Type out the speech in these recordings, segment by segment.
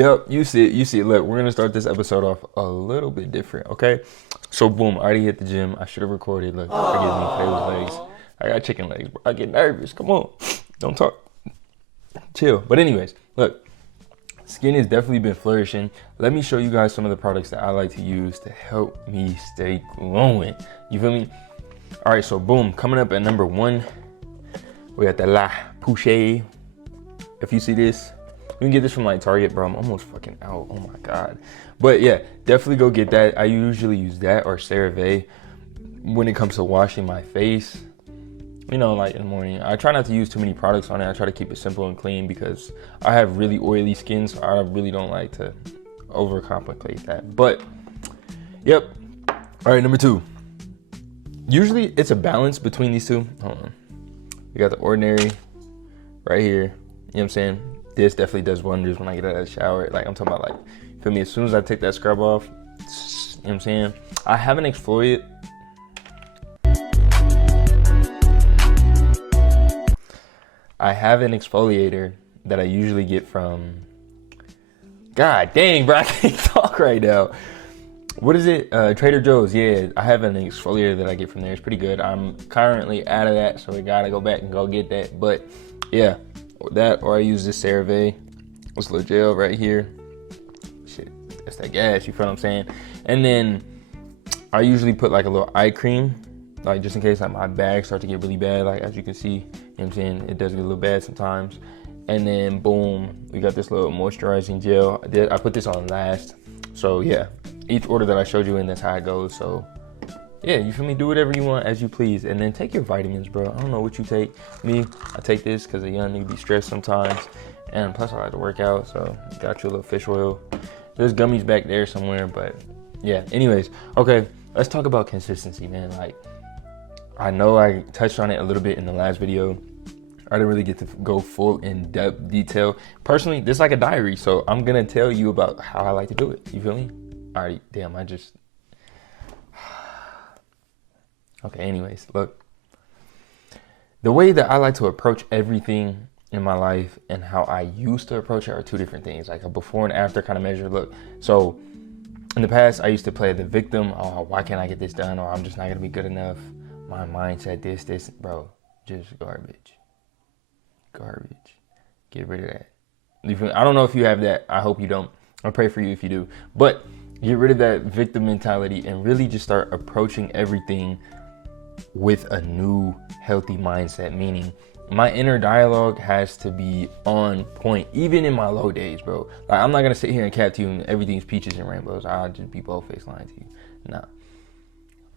Yep, you see it. You see it. Look, we're gonna start this episode off a little bit different, okay? So boom, I already hit the gym. I should have recorded. Look, forgive me, potatoes legs. I got chicken legs, bro. I get nervous. Come on, don't talk. Chill. But anyways, look, skin has definitely been flourishing. Let me show you guys some of the products that I like to use to help me stay glowing. You feel me? All right, so boom, coming up at number 1, we got the La Pouche. If you see this, you can get this from like Target, bro. I'm almost fucking out. Oh my God. But yeah, definitely go get that. I usually use that or CeraVe when it comes to washing my face. You know, like in the morning. I try not to use too many products on it. I try to keep it simple and clean because I have really oily skin, so I really don't like to overcomplicate that. But, yep. All right, number 2. Usually it's a balance between these two. Hold on. We got the Ordinary right here. You know what I'm saying? This definitely does wonders when I get out of the shower. Like, I'm talking about, like, feel me? As soon as I take that scrub off, you know what I'm saying? I have an exfoliate. I have an exfoliator that I usually get from, God dang, bro, I can't talk right now. What is it? Trader Joe's. Yeah, I have an exfoliator that I get from there. It's pretty good. I'm currently out of that, so we gotta go back and go get that. But yeah, that, or I use this CeraVe. This little gel right here. Shit, that's that gas, you feel what I'm saying? And then I usually put like a little eye cream, like just in case like my bags start to get really bad. Like as you can see, you know what I'm saying? It does get a little bad sometimes. And then boom, we got this little moisturizing gel. I put this on last. So yeah, each order that I showed you in, that's how it goes. So yeah, you feel me? Do whatever you want as you please. And then take your vitamins, bro. I don't know what you take. Me, I take this because a young nigga be stressed sometimes. And plus I like to work out, so got you a little fish oil. There's gummies back there somewhere, but yeah. Anyways, okay, let's talk about consistency, man. Like, I know I touched on it a little bit in the last video. I didn't really get to go full in-depth detail. Personally, this is like a diary, so I'm gonna tell you about how I like to do it. You feel me? Alright, damn, Okay, anyways, look. The way that I like to approach everything in my life and how I used to approach it are two different things, like a before and after kind of measure. Look, so in the past, I used to play the victim. Oh, why can't I get this done? Or I'm just not gonna be good enough. My mindset, this, bro, just garbage. Get rid of that. I don't know if you have that. I hope you don't. I pray for you if you do. But get rid of that victim mentality and really just start approaching everything with a new healthy mindset. Meaning my inner dialogue has to be on point, even in my low days, bro. Like, I'm not gonna sit here and cap to you and everything's peaches and rainbows. I'll just be bold-faced lying to you. No.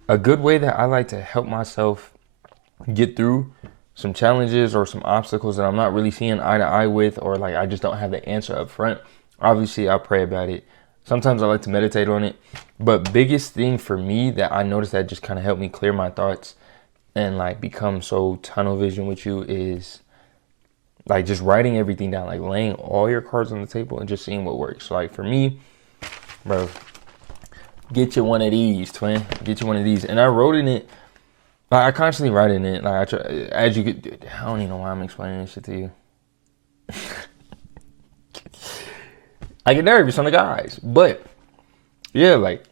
A good way that I like to help myself get through some challenges or some obstacles that I'm not really seeing eye to eye with, or like I just don't have the answer up front. Obviously, I pray about it. Sometimes I like to meditate on it. But biggest thing for me that I noticed that just kind of helped me clear my thoughts and like become so tunnel vision with you is like just writing everything down, like laying all your cards on the table and just seeing what works. So like for me, bro, get you one of these, twin. Get you one of these. And I wrote in it. Like, I constantly write in it. Like, I try, as you could, I don't even know why I'm explaining this shit to you. I get nervous on the guys. But, yeah, like,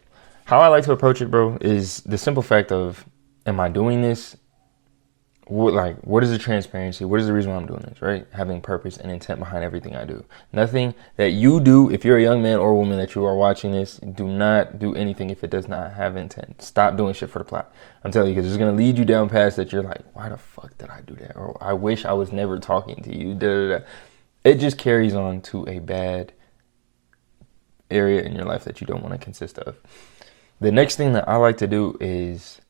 how I like to approach it, bro, is the simple fact of, am I doing this? What is the transparency? What is the reason why I'm doing this, right? Having purpose and intent behind everything I do. Nothing that you do, if you're a young man or woman that you are watching this, do not do anything if it does not have intent. Stop doing shit for the plot. I'm telling you, because it's going to lead you down past that you're like, why the fuck did I do that? Or I wish I was never talking to you. Da, da, da. It just carries on to a bad area in your life that you don't want to consist of. The next thing that I like to do is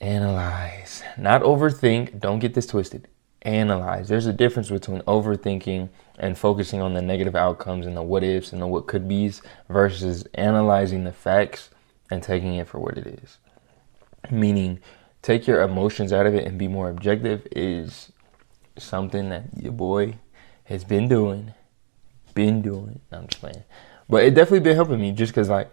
analyze, not overthink. Don't get this twisted. Analyze. There's a difference between overthinking and focusing on the negative outcomes and the what ifs and the what could be's versus analyzing the facts and taking it for what it is. Meaning, take your emotions out of it and be more objective is something that your boy has been doing. No, I'm just playing. But it definitely been helping me just because, like,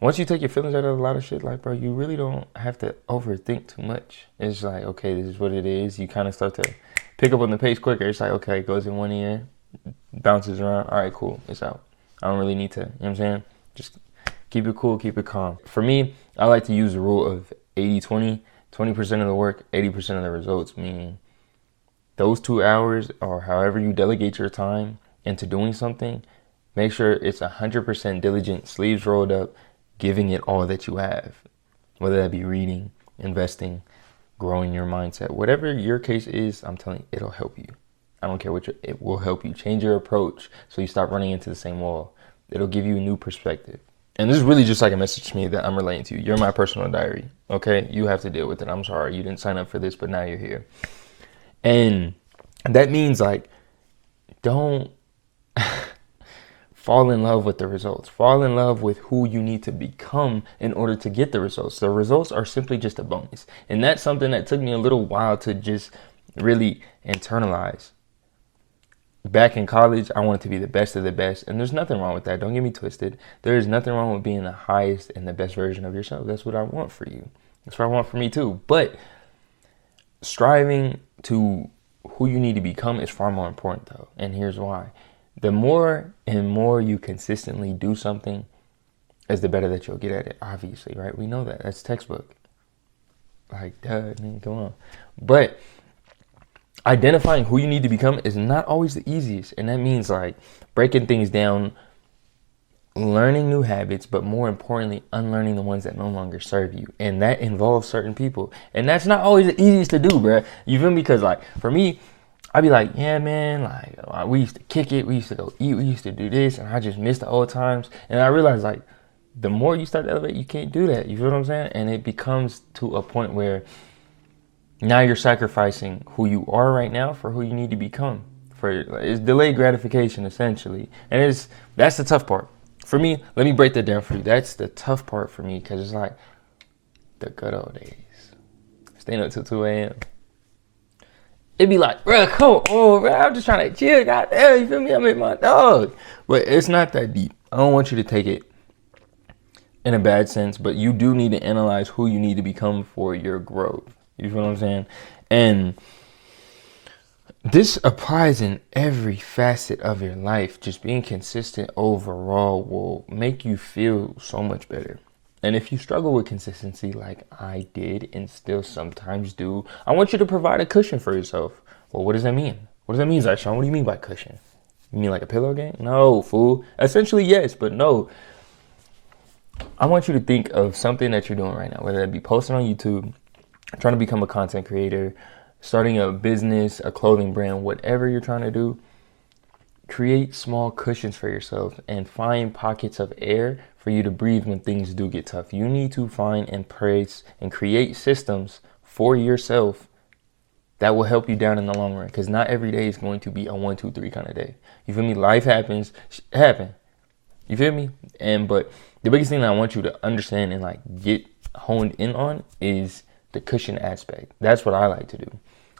once you take your feelings out of a lot of shit, like, bro, you really don't have to overthink too much. It's like, okay, this is what it is. You kind of start to pick up on the pace quicker. It's like, okay, it goes in one ear, bounces around. All right, cool. It's out. I don't really need to, you know what I'm saying? Just keep it cool, keep it calm. For me, I like to use the rule of 80-20, 20% of the work, 80% of the results, meaning those 2 hours or however you delegate your time into doing something, make sure it's 100% diligent, sleeves rolled up, giving it all that you have, whether that be reading, investing, growing your mindset, whatever your case is. I'm telling you, it'll help you. I don't care it will help you change your approach so you stop running into the same wall. It'll give you a new perspective. And this is really just like a message to me that I'm relating to you. You're my personal diary, okay? You have to deal with it. I'm sorry you didn't sign up for this, but now you're here. And that means, like, don't fall in love with the results. Fall in love with who you need to become in order to get the results. The results are simply just a bonus. And that's something that took me a little while to just really internalize. Back in college, I wanted to be the best of the best. And there's nothing wrong with that. Don't get me twisted. There is nothing wrong with being the highest and the best version of yourself. That's what I want for you. That's what I want for me too. But striving to who you need to become is far more important though. And here's why. The more and more you consistently do something is the better that you'll get at it, obviously, right? We know that. That's textbook. Like, duh, man, come on. But identifying who you need to become is not always the easiest. And that means, like, breaking things down, learning new habits, but more importantly, unlearning the ones that no longer serve you. And that involves certain people. And that's not always the easiest to do, bruh. You feel me? Because, like, for me, I'd be like, yeah, man, like, we used to kick it, we used to go eat, we used to do this, and I just miss the old times. And I realized, like, the more you start to elevate, you can't do that. You feel what I'm saying? And it becomes to a point where now you're sacrificing who you are right now for who you need to become. It's delayed gratification, essentially. And that's the tough part. For me, let me break that down for you. That's the tough part for me, because it's like the good old days. Staying up till 2 a.m. It'd be like, bro, come on, bro. I'm just trying to chill. Goddamn, you feel me? I'm in my dog. But it's not that deep. I don't want you to take it in a bad sense, but you do need to analyze who you need to become for your growth. You feel what I'm saying? And this applies in every facet of your life. Just being consistent overall will make you feel so much better. And if you struggle with consistency like I did and still sometimes do, I want you to provide a cushion for yourself. Well, what does that mean? What does that mean, Zyshawn? What do you mean by cushion? You mean like a pillow game? No, fool. Essentially, yes, but no. I want you to think of something that you're doing right now, whether it be posting on YouTube, trying to become a content creator, starting a business, a clothing brand, whatever you're trying to do. Create small cushions for yourself and find pockets of air for you to breathe when things do get tough. You need to find and praise and create systems for yourself that will help you down in the long run. Because not every day is going to be a 1, 2, 3 kind of day. You feel me? Life happens. You feel me? But the biggest thing that I want you to understand and like get honed in on is the cushion aspect. That's what I like to do.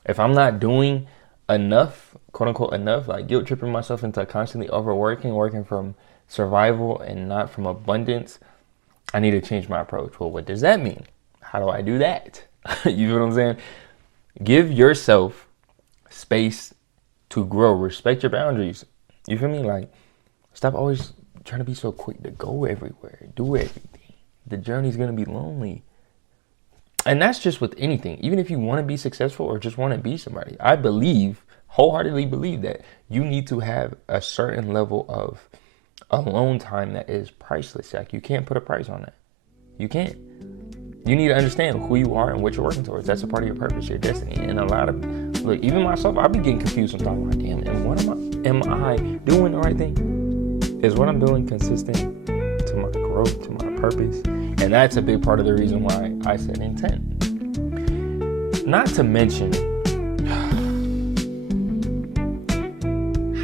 If I'm not doing enough, quote unquote enough, like guilt tripping myself into constantly overworking, working from survival and not from abundance, I need to change my approach. Well, what does that mean? How do I do that? You know what I'm saying? Give yourself space to grow. Respect your boundaries. You feel me? Like, stop always trying to be so quick to go everywhere, do everything. The journey's going to be lonely. And that's just with anything. Even if you want to be successful or just want to be somebody, I wholeheartedly believe that you need to have a certain level of alone time that is priceless. Like, you can't put a price on that. You can't. You need to understand who you are and what you're working towards. That's a part of your purpose, your destiny. And look, even myself, I'll be getting confused sometimes. Like, damn, and am I doing the right thing? Is what I'm doing consistent to my growth, to my purpose? And that's a big part of the reason why I said intent. Not to mention,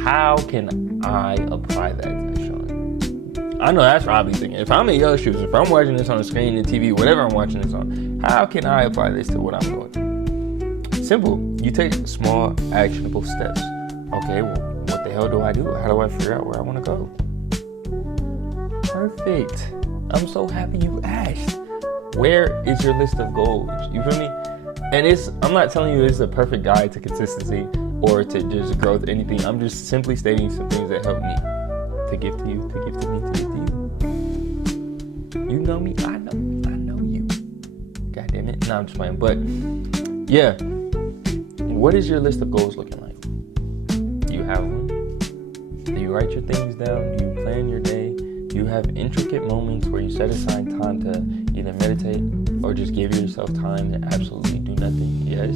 how can I apply that to Sean? I know that's what I'll be thinking. If I'm in your shoes, if I'm watching this on the screen, the TV, whatever I'm watching this on, how can I apply this to what I'm going through? Simple. You take small, actionable steps. Okay, well, what the hell do I do? How do I figure out where I want to go? Perfect. I'm so happy you asked. Where is your list of goals? You feel me? And I'm not telling you it's a perfect guide to consistency or to just growth, anything. I'm just simply stating some things that help me. to give to you, to give to me, to give to you. You know me, I know you. God damn it. No, I'm just playing. But yeah, what is your list of goals looking like? Do you have one? Do you write your things down? Do you plan your day? Do you have intricate moments where you set aside time to either meditate or just give yourself time to absolutely do nothing? Yes?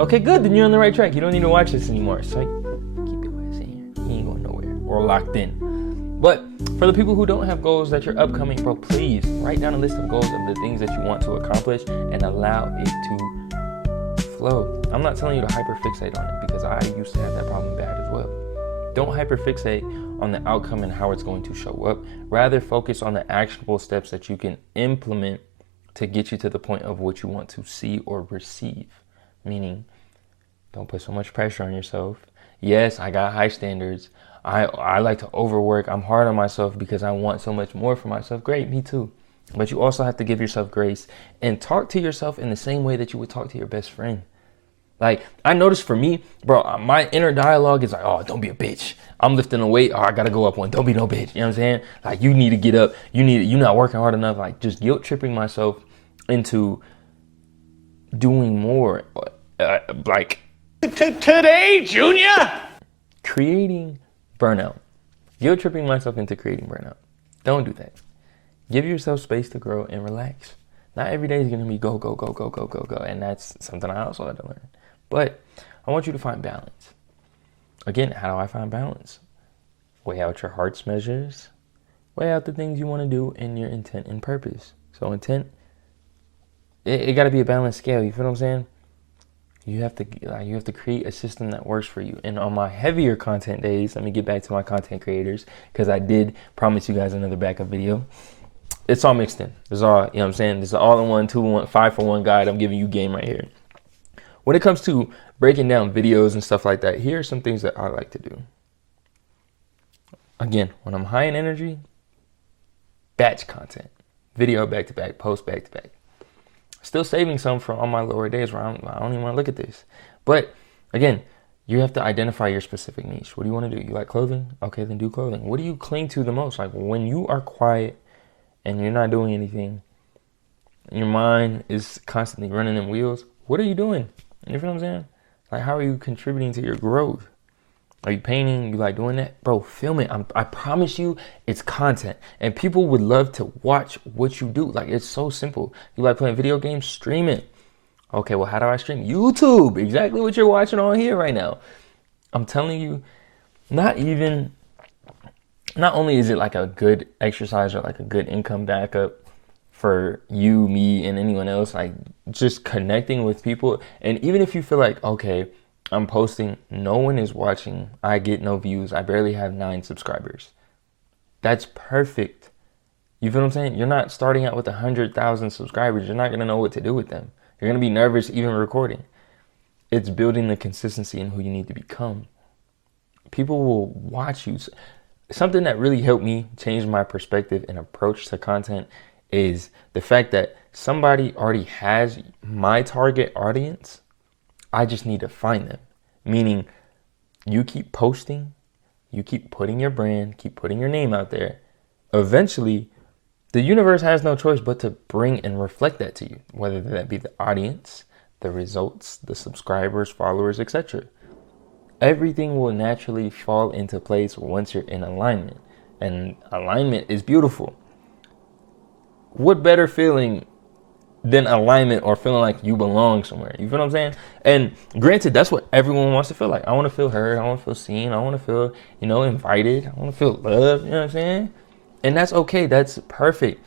Okay, good. Then you're on the right track. You don't need to watch this anymore. So keep your ass in here. You ain't going nowhere. We're locked in. But for the people who don't have goals that you're upcoming, bro, please write down a list of goals of the things that you want to accomplish and allow it to flow. I'm not telling you to hyperfixate on it because I used to have that problem bad as well. Don't hyperfixate on the outcome and how it's going to show up. Rather, focus on the actionable steps that you can implement to get you to the point of what you want to see or receive. Meaning, don't put so much pressure on yourself. Yes, I got high standards. I like to overwork. I'm hard on myself because I want so much more for myself. Great, me too. But you also have to give yourself grace and talk to yourself in the same way that you would talk to your best friend. Like, I noticed for me, bro, my inner dialogue is like, oh, don't be a bitch. I'm lifting a weight. Oh, I got to go up one. Don't be no bitch. You know what I'm saying? Like, you need to get up. You're not working hard enough. Like, just guilt tripping myself into doing more. Like, Today, Junior? Creating burnout. Guilt tripping myself into creating burnout. Don't do that. Give yourself space to grow and relax. Not every day is going to be go, go, go, go, go, go, go. And that's something I also had to learn. But I want you to find balance. Again, how do I find balance? Weigh out your heart's measures. Weigh out the things you want to do and your intent and purpose. So intent, it got to be a balanced scale. You feel what I'm saying? You have to create a system that works for you. And on my heavier content days, let me get back to my content creators because I did promise you guys another backup video. It's all mixed in. It's all, you know what I'm saying? This is all-in-one, 2-in-1, 5-for-1 guide. I'm giving you game right here. When it comes to breaking down videos and stuff like that, here are some things that I like to do. Again, when I'm high in energy, batch content. Video back-to-back, post back-to-back. Still saving some for on my lower days where I don't even want to look at this. But again, you have to identify your specific niche. What do you want to do? You like clothing? Okay, then do clothing. What do you cling to the most? Like when you are quiet and you're not doing anything, your mind is constantly running in wheels, what are you doing? You feel what I'm saying? Like, how are you contributing to your growth? Are you painting? You like doing that? Bro, film it. I promise you, it's content. And people would love to watch what you do. Like, it's so simple. You like playing video games? Stream it. Okay, well, how do I stream? YouTube. Exactly what you're watching on here right now. I'm telling you, not only is it like a good exercise or like a good income backup for you, me, and anyone else, like just connecting with people. And even if you feel like, okay, I'm posting, no one is watching, I get no views, I barely have 9 subscribers. That's perfect. You feel what I'm saying? You're not starting out with 100,000 subscribers. You're not going to know what to do with them. You're going to be nervous even recording. It's building the consistency in who you need to become. People will watch you. Something that really helped me change my perspective and approach to content is the fact that somebody already has my target audience. I just need to find them. Meaning, you keep posting, you keep putting your brand, keep putting your name out there. Eventually, the universe has no choice but to bring and reflect that to you, whether that be the audience, the results, the subscribers, followers, etc. Everything will naturally fall into place once you're in alignment. And alignment is beautiful. What better feeling than alignment or feeling like you belong somewhere? You feel what I'm saying? And granted, that's what everyone wants to feel like. I want to feel heard. I want to feel seen. I want to feel, invited. I want to feel loved. You know what I'm saying? And that's okay. That's perfect.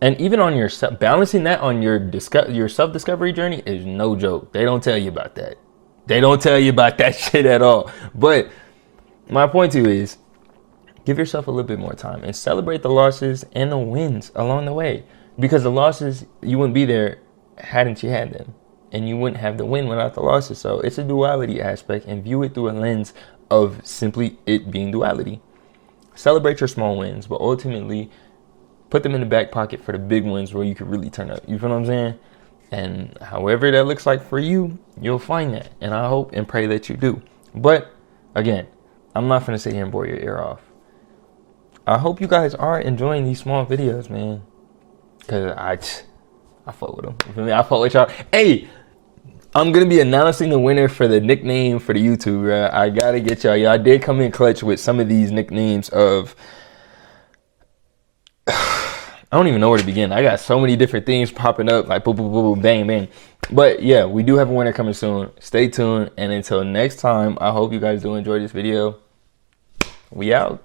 And even on your balancing that on your self-discovery journey is no joke. They don't tell you about that. They don't tell you about that shit at all. But my point to you is, give yourself a little bit more time and celebrate the losses and the wins along the way. Because the losses, you wouldn't be there hadn't you had them. And you wouldn't have the win without the losses. So it's a duality aspect, and view it through a lens of simply it being duality. Celebrate your small wins, but ultimately put them in the back pocket for the big ones where you can really turn up. You feel what I'm saying? And however that looks like for you, you'll find that. And I hope and pray that you do. But again, I'm not going to sit here and bore your ear off. I hope you guys are enjoying these small videos, man. Cause I fuck with them. You feel me? I fuck with y'all. Hey, I'm gonna be announcing the winner for the nickname for the YouTube, bro. I gotta get y'all. Y'all did come in clutch with some of these nicknames of. I don't even know where to begin. I got so many different things popping up, like boom, boom, boom, boom, bang, bang. But yeah, we do have a winner coming soon. Stay tuned, and until next time, I hope you guys do enjoy this video. We out.